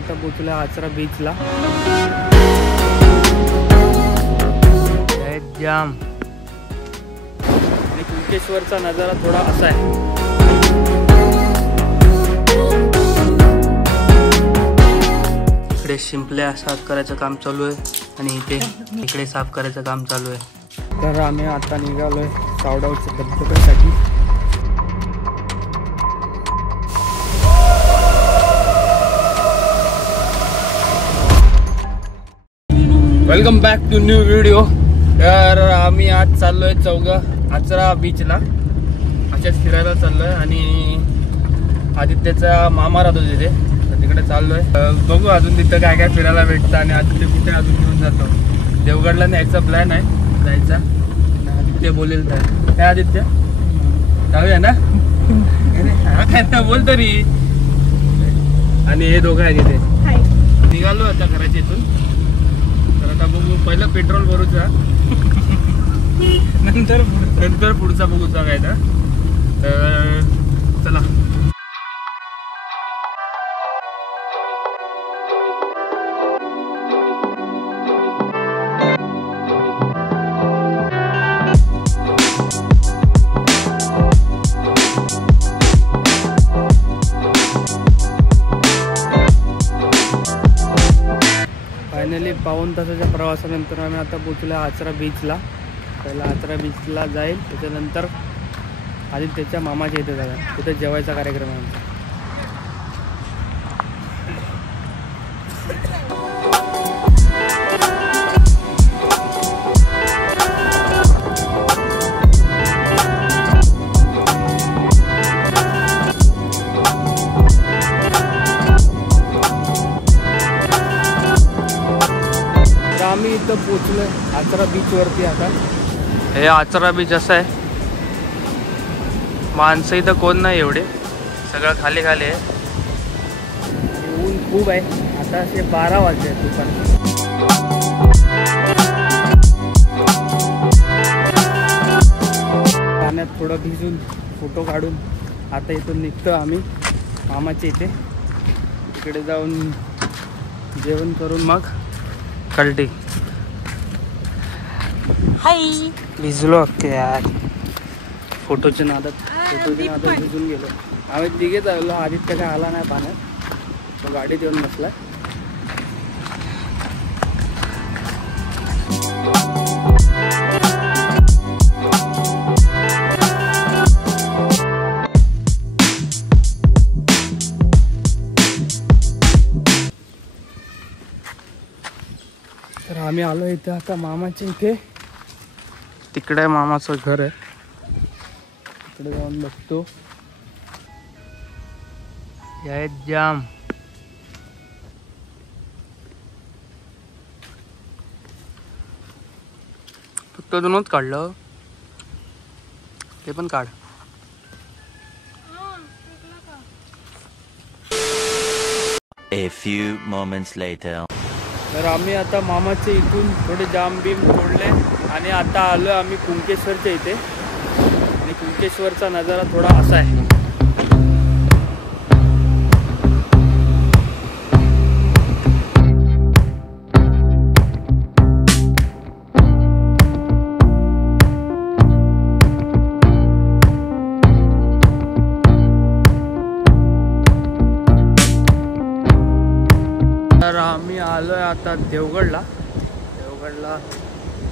आता पोचलो आचरा बीचला. जाम आणि कुंकेश्वरचा नजारा थोडा असा आहे. इकडे शिंपल्या साफ करायचं काम चालू आहे आणि इकडे साफ करायचं काम चालू आहे. तर आम्ही आता निघालोय सावडावच्या धबधब्यासाठी. Welcome back to new video. तर आम्ही आज चाललोय चौघं आचरा बीचला. अशाच फिरायला चाललोय आणि आदित्यचा मामा राहतो तिथे, तर तिकडे चाललोय. बघू अजून तिथं काय काय फिरायला भेटतं आणि आदित्य कुठे अजून घेऊन जातो. देवगडला न्यायचा प्लॅन आहे जायचा. आदित्य बोलेल तर काय आदित्य जाऊया ना. काय बोल तरी. आणि हे दोघं आहे तिथे. निघालो आता घराच्या इथून. तर आता बघू पहिलं पेट्रोल भरूचा नंतर पुढचा बघूचा काय तर चला. फायनली 5 तासाच्या प्रवासानंतर आम्ही आता पोचलो आचरा बीचला. पहिला आचरा बीचला जाईल, त्याच्यानंतर आदित्यच्या मामाच्या इथे जाईल. तिथे जेवायचा कार्यक्रम आहे आमचा. आम्ही इथं पोचलोय आचरा बीच वरती. आता हे आचरा बीच असं आहे. माणसं इथं कोण नाही एवढे, सगळं खाली खाली आहे. ऊन खूप आहे. आता असे 12 वाजले दुपार. पाण्यात थोडं भिजून फोटो काढून आता इथून निघतो आम्ही मामाच्या इथे. तिकडे जाऊन जेवण करून मग कल्टी. हाय भिजलो अख्खे यार. फोटोच्या नादात भिजून गेलो. आम्ही तिघेच आलो. आदित्य काय आला नाही पाण्यात, तो गाडीत येऊन बसला. तर आम्ही आलो इथं आता मामाच्या इथे. तिकडे मामाचं घर आहे, तिकडे जाऊन बघतो. या जाम फक्त दोनच काढलं, ते पण काढ. A few moments later. तर आम्ही आता मामाच्या इथून थोडे जाम बीम तोडले आणि आता आलो आम्ही कुंकेश्वरच्या इथे. आणि कुंकेश्वरचा नजारा थोडा असा आहे. तर आम्ही आलोय आता देवगडला. देवगडला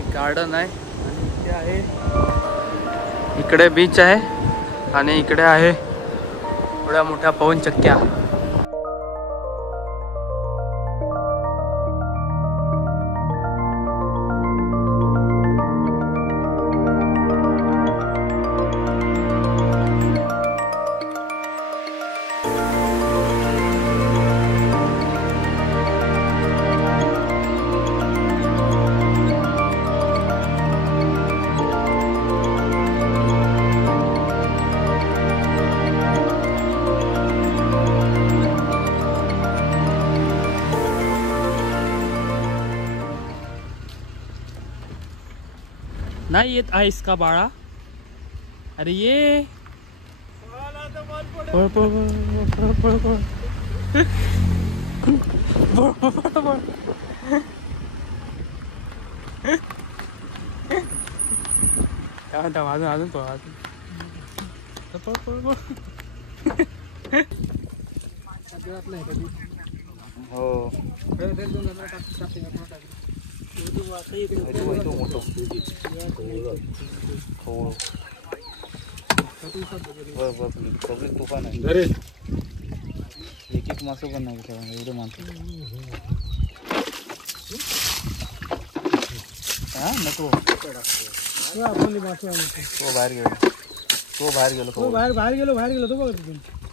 एक गार्डन आहे आणि इथे आहे, इकडे बीच आहे आणि इकडे आहे थोड्या मोठ्या पवनचक्क्या. नाही येत आहेस का बाळा? अरे ये पळ पळ पळ पळ पळ. अजून पळ हो पब्लिक तुफान आहे. एक एक मासं पण नाही एवढे माणसं. हा नको बाहेर गेलो तो बघ.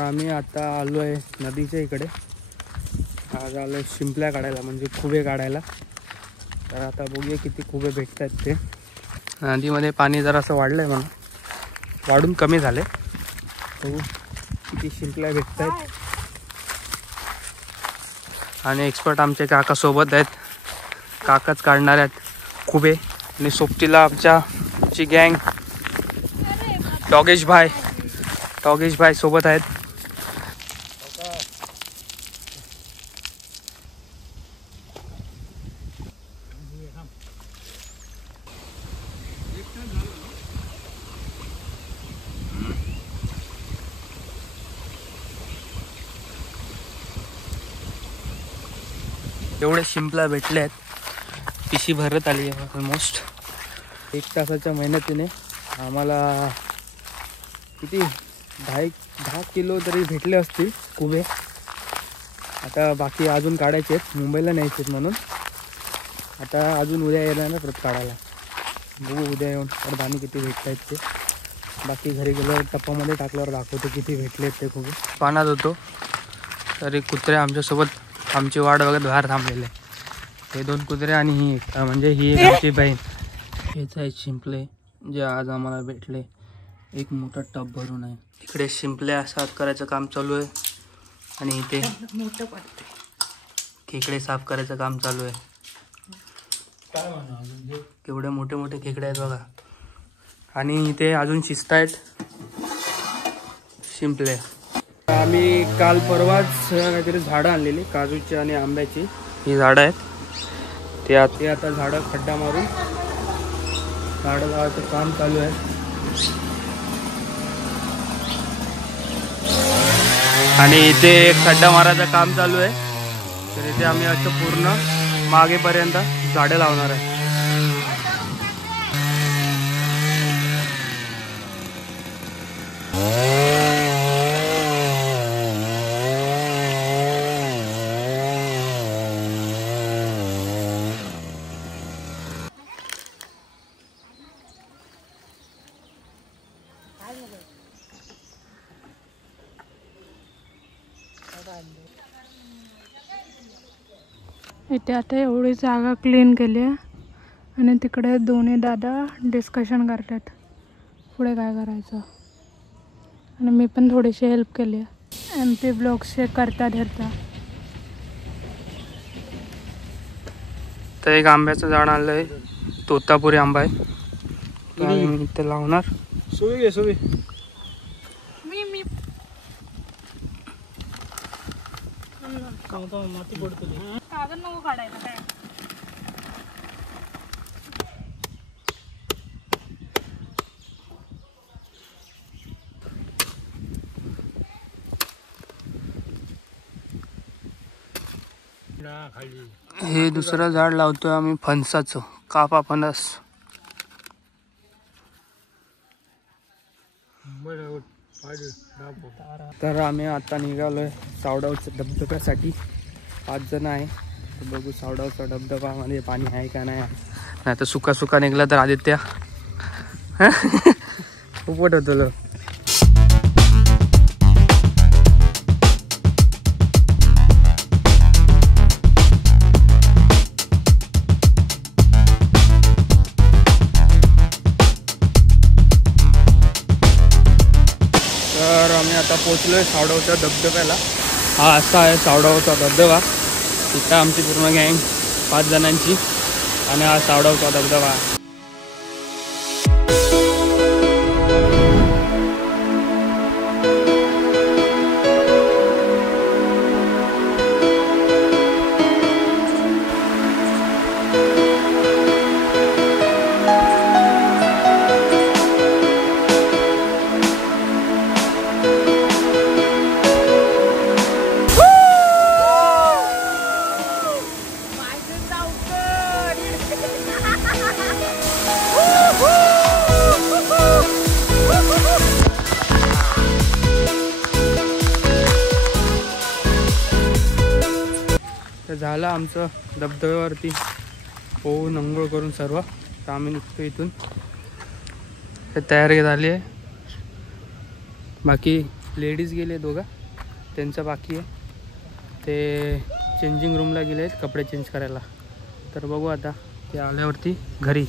आम्ही आता आलो आहे नदीच्या इकडे. आज आलो आहे शिंपल्या काढायला म्हणजे खुबे काढायला. तर आता बघूया किती खुबे भेटत आहेत ते. नदीमध्ये पाणी जरा असं वाढलं आहे म्हणून वाढून कमी झाले. बघू किती शिंपल्या भेटत आहेत. आणि एक्सपर्ट आमचे काका सोबत आहेत. काकाच काढणार आहेत खुबे. आणि सोबतीला आमची गँग टॉगेश भाई सोबत आहेत. एवढे शिंपला भेटले आहेत. पिशी भरत आली आहे ऑलमोस्ट. 1 तासाच्या मेहनतीने आम्हाला किती 10 किलो तरी भेटले असतील कुबे. आता बाकी अजून काढायचे आहेत. मुंबईला न्यायचे आहेत म्हणून आता अजून उद्या येणार ना परत काढायला. बघू उद्या येऊन परत आणि किती भेटत आहेत ते. बाकी घरी गेल्यावर टप्पामध्ये टाकल्यावर दाखवतो किती भेटले आहेत ते कुबे. पाण्यात होतो तरी कुत्रे आमच्यासोबत आमची वाट बघत बाहेर थांबलेले. हे 2 कुत्रे आणि ही एक म्हणजे ही एक आमची बहीण. हेच आहेत शिंपले जे आज आम्हाला भेटले. एक मोठा टब भरून आहे. इकडे शिंपल्या साफ करायचं काम चालू आहे आणि इथे खेकडे साफ करायचं काम चालू आहे. केवढे मोठे मोठे खेकडे आहेत बघा. आणि इथे अजून शिस्त आहेत शिंपले. आम्ही काल परवाच काहीतरी झाडं आणलेली काजूची आणि आंब्याची. ही झाडं आहेत ते आता झाडं खड्डा मारून झाडं लावायचं काम चालू आहे. आणि इथे खड्डा मारायचं काम चालू आहे. तर इथे आम्ही असं पूर्ण मागेपर्यंत झाडं लावणार आहे. इथे आता एवढी जागा क्लीन केली आहे आणि तिकडे दोन्ही दादा डिस्कशन करतात पुढे काय करायचं. आणि मी पण थोडीशी हेल्प केली आहे. MP ब्लॉग्सचे करता धरता. तर एक आंब्याचं झाड आणलं आहे. तोतापुरी आंबा आहे. ते लावणार. सोवी मी माती पडतो कागद नको काढायला काय. हे दुसरं झाड लावतोय आम्ही फणसाचं. कापा फणस. तर आम्ही आता निघालोय सावडावच्या धबधब्यासाठी. 5 जण आहे. बघू सावडावचा धबधबा मध्ये पाणी आहे का नाही. नाही तर सुका निघला तर आदित्य उपट होतो. तर आम्ही आता पोचलोय सावडावच्या धबधब्याला. हा असा आहे सावडावचा धबधबा. इथं आमची पूर्ण गँग 5 जणांची आणि हा सावडावचा धबधबा. तर झालं आमचं धबधब्यावरती पोहून अंघोळ करून सर्व. तर आम्ही निघतो इथून. तर तयारी झाली आहे. बाकी लेडीज गेले दोघं, त्यांचं बाकी आहे. ते चेंजिंग रूमला गेले आहेत कपडे चेंज करायला. तर बघू आता ते आल्यावरती घरी.